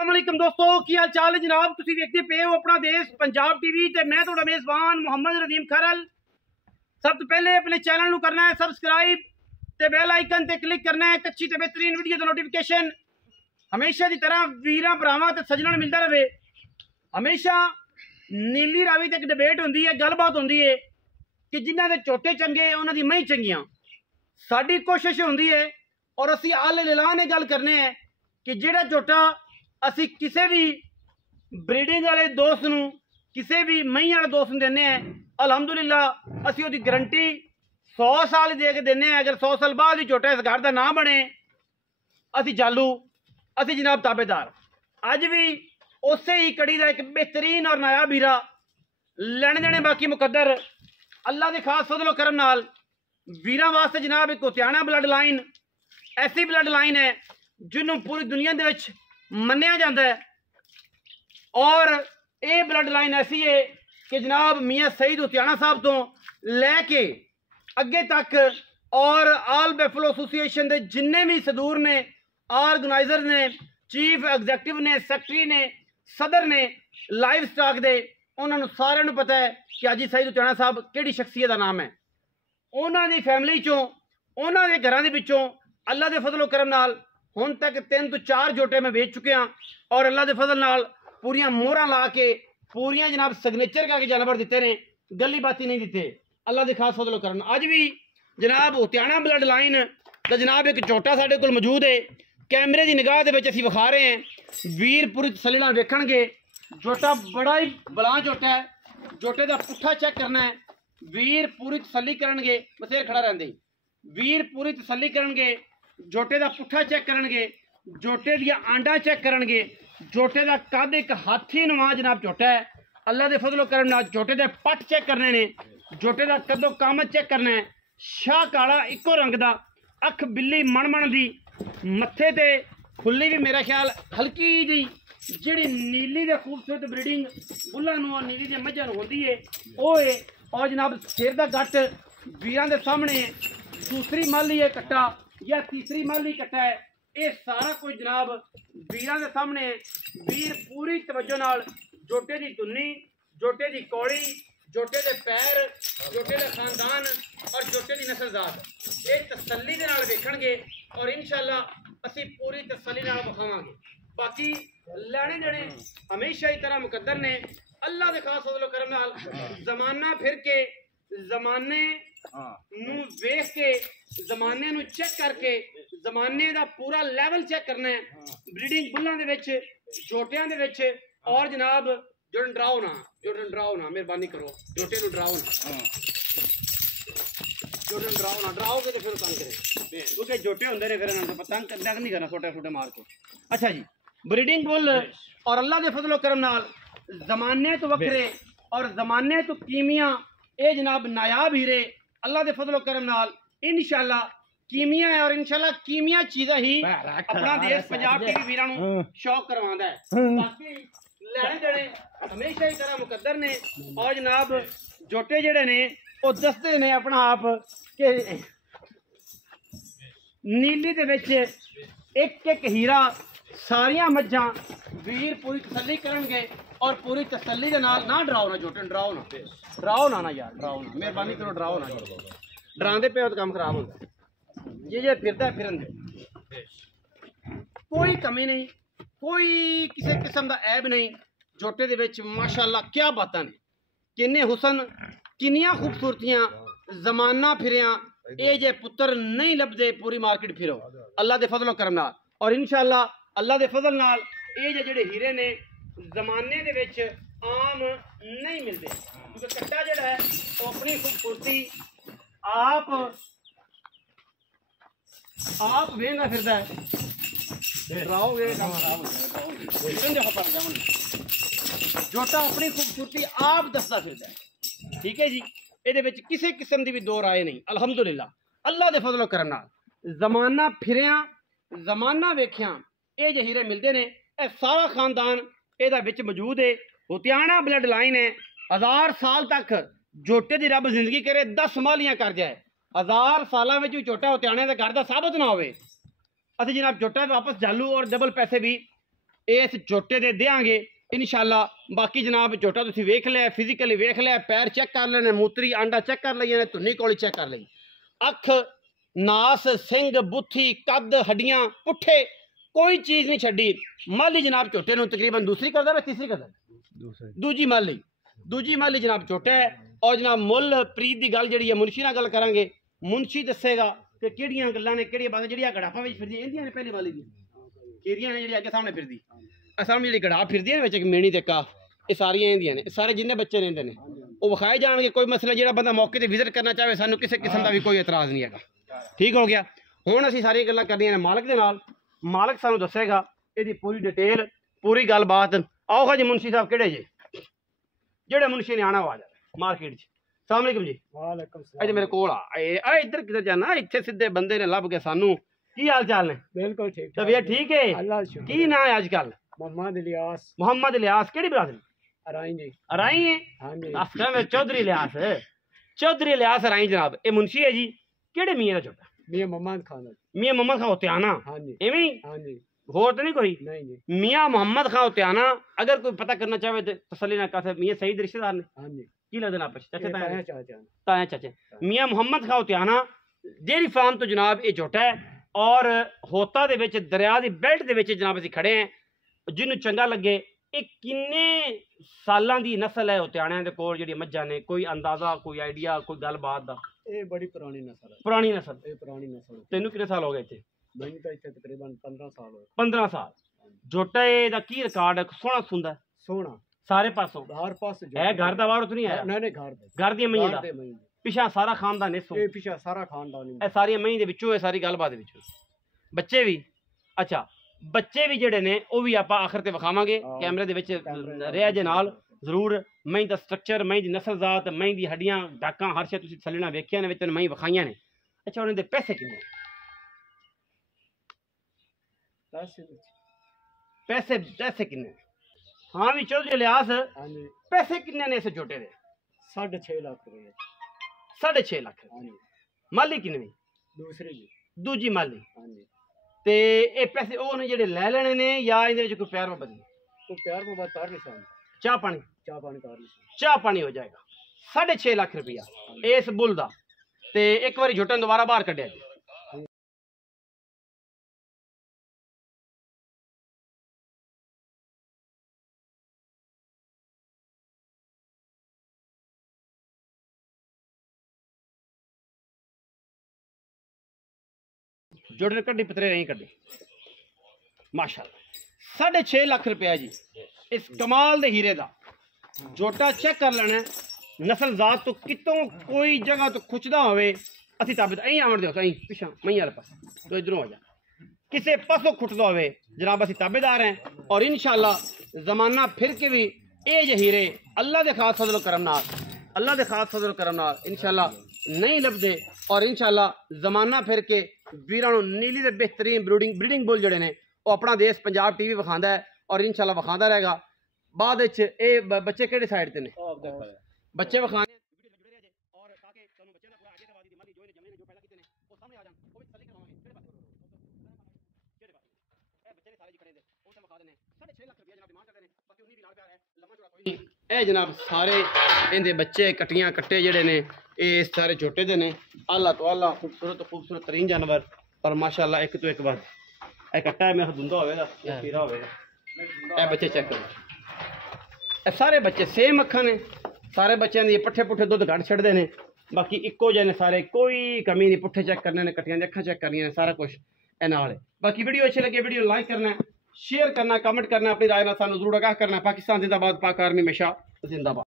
अस्सलामुअलैकुम दोस्तों, की हाल चाल है जनाब। तुसीं देखते पे हो अपना देश पंजाब टीवी ते मैं तुहाडा मेज़बान मोहम्मद रहीम खरल। सब तो पहले अपने चैनल नूं करना है सबसक्राइब ते बैल आइकन ते क्लिक करना है। एक अच्छी ते बेहतरीन वीडियो दा नोटिफिकेशन हमेशा की तरह वीरां भरावां ते सज्जणां नूं मिलदा रहे। हमेशा नीली रावी ते एक डिबेट होंदी है, गलबात होंदी है कि जिन्हां दे झोटे चंगे उन्हां दी महीं चंगियां। साडी कोशिश होंदी है और असीं आल ऐलान गल करने हैं कि जिहड़ा झोटा असी किसी भी ब्रीडिंग वाले दोस्त नूं किसी भी मही वाले दोस्त नूं देने हैं, अलहमदुलिल्लाह असी उसकी गारंटी 100 साल दे के देने हैं। अगर 100 साल बाद ही झोटा इस घर का ना बने, असी जालू, असी जनाब ताबेदार। अज भी उस ही कड़ी का एक बेहतरीन और नायाब हीरा लैने देने बाकी मुकद्दर अल्लाह के खास फजलो करम नाल वीरां वास्ते जनाब एक हुत्याणा ब्लड लाइन ऐसी ब्लड लाइन है जिन्होंने पूरी दुनिया दे विच मन्निया जाता है। और ये ब्लड लाइन ऐसी है कि जनाब मियाँ सईद हुत्याणा साहब तो लैके अगे तक और आल बैफलो एसोसीएशन के जिन्ने भी सदूर ने, ऑर्गेनाइजर ने, चीफ एग्जैक्टिव ने, सैकटरी ने, सदर ने, लाइव स्टॉक दे, उन्होंने सारे नूं पता है कि अजी सईद हुत्याणा साहब किहड़ी शख्सियत का नाम है। उन्होंने फैमिली चों, उन्होंने घरां दे विचों अल्लाह के फजलो करम नाल हुण तक 3 तो 4 झोटे मैं बेच चुके हाँ और अल्लाह के फजल नाल पूरियां मोहरां ला के पूरियां जनाब सिग्नेचर करके जानवर दिते ने, गली बाती नहीं दिते अल्लाह के खास फजलो करम। अज भी जनाब हुत्याणा ब्लड लाइन का जनाब एक झोटा साडे कोल मौजूद है। कैमरे की निगाह दे विच असीं विखा रहे हैं, वीर पूरी तसल्ली नाल वेखणगे। झोटा बड़ा ही बला झोटा है, झोटे का पुट्ठा चेक करना है, वीर पूरी तसल्ली करनगे। बसेर खड़ा रहंदे वीर पूरी तसल्ली करनगे, झोटे का पुट्ठा चेक करनगे, झोटे दियां आंडा चेक करनगे। झोटे का कद एक हाथी नुमा जनाब झोटा है। अल्लाह के फजलो करम नाल झोटे के पट चेक करने ने, झोटे का कदो कामत चेक करना है। शाह काला इको रंग का, अख बिल्ली मणमण दी, मत्थे ते खुली भी मेरा ख्याल हल्की जी जिहड़ी नीली दे खूबसूरत ब्रीडिंग बुल्लां नूं और नीली दी मझां नूं होंदी है ओह है। और जनाब सिर का गट वीरां दे सामने दूसरी माली है कट्टा या तीसरी माली कट्टा है, ये सारा कुछ जनाब वीरां दे सामने। वीर पूरी तवज्जो नाल झोटे की धुन्नी, झोटे की कौड़ी, झोटे के पैर, झोटे का खानदान और झोटे की नस्लजात ये तसल्ली दे नाल वेखणगे और इंशाअल्लाह असी पूरी तसल्ली नाल विखावांगे। बाकी लैने देने हमेशा ही तरह मुकद्दर ने अल्लाह के खास फजलो करम नाल। जमाना फिर के जमाने नूं वेख के, जमाने नूं चेक करके, जमाने का पूरा लैवल चेक करना है। ब्रीडिंग बुल्लां दे विच, झोटियां दे विच और जनाब जोड़न डराओ ना, जोड़न डराओ ना, मेहरबानी करो, झोटे नूं डराओ ना, जोड़न डराओ ना, डराओगे तो फिर तंग करे क्योंकि झोटे होंदे ने फिर इन्हां पतंग तंग नहीं करना, छोटे छोटे मार के। अच्छा जी, ब्रीडिंग बुल और अल्लाह के फजलो करम नाल जमाने तो वखरे और जमाने तो कीमिया ये जनाब नायाब हीरे अल्लाह के फजलो करम नाल इंशाअल्लाह कीमिया है। और इंशाअल्लाह कीमिया चीज़ां ही अपना देश पंजाब टीवी वीरां नूं शौक करवांदा है। बाकी लैने देने हमेशा ही तरह मुकद्दर ने और जनाब झोटे जेहड़े ने वो दसदे ने अपना आप कि नीली दे विच एक एक हीरा सारियां मज्जां वीर पूरी तसल्ली करनगे और पूरी तसल्ली दे नाल। ना डराओ ना झोटे, डराओ ना, डराओ ना, ना यार डराओ ना, मेहरबानी करो डराओ ना, डरांदे पे तो काम खराब होता है। ये फिरदा फिरन दे, कोई कमी नहीं, कोई किसी किस्म का ऐब नहीं। झोटे दे विच माशाअल्लाह क्या बातां ने, किन्ने हुसन, किन्नियां खूबसूरतियां, जमाना फिरिया ये जे पुत्र नहीं लभदे पूरी मार्केट फिरो अल्लाह के फजलो करम नाल। और इंशाअल्लाह अल्लाह के फजल नाल ये जेहड़े हीरे ने जमाने दे विच आम नहीं मिलते क्योंकि कट्टा जेहड़ा है वो अपनी खूबसूरती आप वेंदा फिरदा है। डराओगे काम खराब हो जाएगा। झोटा अपनी खूबसूरती आप दसदा फिरदा है, ठीक है जी। ये किसी किस्म की भी दो राय नहीं, अलहमदुलिल्लाह अल्लाह के फजलो करम नाल जमाना फिरिया, जमाना वेखिया ये जे हीरे मिलते ने। यह सारा खानदान ये विच मौजूद है। हुत्याणा ब्लड लाइन है। 1000 साल तक झोटे की रब जिंदगी करे 10 मालियां कर जाए, 1000 साल में झोटा हुत्याणे के घर का साबित ना हो। असी जनाब झोटा वापस जालू और डबल पैसे भी इस झोटे दे देंगे इंशाल्लाह। बाकी जनाब झोटा तुसीं वेख लिया, फिजिकली वेख लिया, पैर चेक कर लेने, मूत्री आंडा चेक कर लिया, धुन्नी कोली चेक कर ली, अख नास सिंग बुत्थी कद हड्डियां पुट्ठे कोई चीज़ नहीं छड्डी। माली जनाब झोटे नूं तकरीबन दूसरी करदा है, तीसरी करदा दूजी माली जनाब झोटा है। और जनाब मुल प्रीत की गल जी मुंशी नाल गल करांगे, मुंशी दसेगा कि किहड़ियां गल्लां ने किहड़ियां बातां जिहड़ियां गड़ाफां विच फिरदियां इंदियां ने पहली वाली दी किहड़ियां ने जिहड़ी अगे सामने फिरदी सामने जिहड़ी गड़ाफ फिरदी है विच एक मेणी ते का ये सारियां इंदियां ने। सारे जिन्ने बच्चे रहिंदे ने वो विखाए जाणगे। कोई मसला जिहड़ा बंदा मौके ते विजिट करना चाहे सानूं किसी किस्म का भी कोई एतराज़ नहीं है। ठीक हो गया। हुण असीं सारियां गल्लां करनियां ने मालक दे नाल। मालक सानूं दसेगा इहदी पूरी डिटेल पूरी गलबात। आओ जी मुंशी साहब किहड़े जे जेहड़े मुंशी ने आना आ जाए मार्केट च। अस्सलाम वालेकुम जी। वालेकुम सलाम। अज मेरे कोल आ इधर किधर जाना इत्थे सीधे बंदे ने लभ के सानू की हाल चाल ने? बिल्कुल ठीक तबीयत ठीक है? अल्लाह शुक्र। की नाम है आजकल? मोहम्मद इलियास। मोहम्मद इलियास किहड़ी बरादरी? अराई जी। अराई है? हां जी। अस्सलाम में चौधरी इलियास चौधरी इलियास अराई जनाब। ये मुंशी है जी किहड़े मियां दा छोटा? मियां मोहम्मद खान। मियां मोहम्मद खान होतियाना? हां जी। एवें? हां जी। होर तो नहीं कोई? नहीं जी। मियां मोहम्मद खान होतियाना अगर कोई पता करना चाहे तो तसल्ली ना कर। मियां सईद रिश्तेदार ने? हां जी। की लगदे आप चाचे ताया चाचे? मियां मोहम्मद खान होतियाना डेयरी फार्म तो जनाब ये झोटा है। और होता दे विच दरिया दी बेल्ट दे विच जनाब असीं खड़े हैं। जिन्हों चंगा लगे ये किन्ने सालां दी नस्ल है होतियाणियां दे कोल जिहड़ी मज्जां ने? कोई अंदाजा कोई आइडिया कोई गलबात दा? ये बड़ी पुरानी नस्ल है। पुरानी नस्ल? ये पुरानी नस्ल। तेनू कितने साल हो गए इत्थे? मैनू तो इत्थे तकरीबन 15 साल हो गए। 15 साल। झोटा दा की रिकॉर्ड है? सोहना सुंदा? सोहना सारे पासों हर पास है। घर दा बाहर तो नहीं आया? नहीं घर दी मईं दा पिछा सारा खानदान इस पिछा सारा खानदान ए सारी मईं दे विचों सारी गलबात विचों बच्चे भी। अच्छा बच्चे भी जेडे ने वो भी आपां आखिर ते विखावांगे कैमरे दे विच रह जे नाल जरूर। मईं दा स्ट्रक्चर मईं दी नस्ल जात मईं दी हड्डियां डाकां हर शे तुसीं थल्ले ना वेखियां ने विच मईं विखाइयां ने। अच्छा उन्हां दे पैसे किन्ने? पैसे पैसे किन्ने? हाँ भी चौधरी इलियास पैसे किन्ने ने इस झोटे दे? 6.5 लाख रुपए। 6.5 लाख। माली किन्ने? दूसरी जी दूजी माली। ते ये पैसे वो ने जेडे ले लेने ने या इहदे विच कोई प्यार मोहब्बत? कोई प्यार मोहब्बत कर नहीं सकदा। चाह पानी कर नहीं चाह पानी हो जाएगा। 6.5 लाख रुपया इस बुल दा। ते एक बारी झोटा दोबारा बाहर कढ़िया जी। जोड़े कड्डी पतरे नहीं कड्डी माशाल्लाह। 6.5 लाख रुपया जी इस कमाल दे हीरे दा झोटा चेक कर लेना। नस्ल जात तो कितों कोई जगह तो खुचदा होवे असी ताबित अं आवन दो अं पिछा मई वाले पास तो इधरों आ जा किसी पासों खुटदा होवे जनाब असी ताबेदार हैं। और इंशाल्लाह जमाना फिर के भी ये जे हीरे अल्लाह दे खास फजल करम नाल इंशाल्लाह नहीं लभदे। और इंशाल्लाह जमाना फिर के वीरां नूं नीली दे बेहतरीन ब्रीडिंग बुल जड़े ने वो अपना देश पंजाब टीवी विखांदा है और इंशाल्लाह विखांदा रहेगा। बाद विच ए बच्चे किहड़ी साइड ते ने बच्चे विखाने और ताकि तुहानूं बच्चे दा पूरा आगे ते वादी जो जमे ने जो पैदा कीते ने वो सामने आ जाण वो भी तसल्ली करवावांगे किहड़े पासे ए बच्चे ने सारे जी खड़े दे वो ते विखा देने। 6.5 लाख रुपया जनाब डिमांड करदे ने बाकी उन्हीं भी नाल प्यार है लम्मा चौड़ा कोई नहीं। ए जनाब सारे इहदे बच्चे कट्टियां कट्टे जेडे ने ये सारे झोटे दे ने आला तो आला खूबसूरत तरीन जानवर। और माशाल्लाह एक तो एक बात ए कट्टा है मैं दुंदा होवेगा या पीरा होवेगा। ए बच्चे चेक करो ए सारे बच्चे सेम अखां ने सारे बच्चों दी पट्ठे पुट्ठे दुध घट छड़ते हैं बाकी इक्को जे ने सारे कोई कमी नहीं। पुट्ठे चेक करने ने कट्टियां अखां चेक करनियां ने सारा कुछ ए नाल है। बाकी वीडियो अच्छी लगे वीडियो लाइक करना शेयर करना कमेंट करना अपनी राय नाल सानू जरूर आगाह करना। पाकिस्तान जिंदाबाद पाक आर्मी हमेशा जिंदाबाद।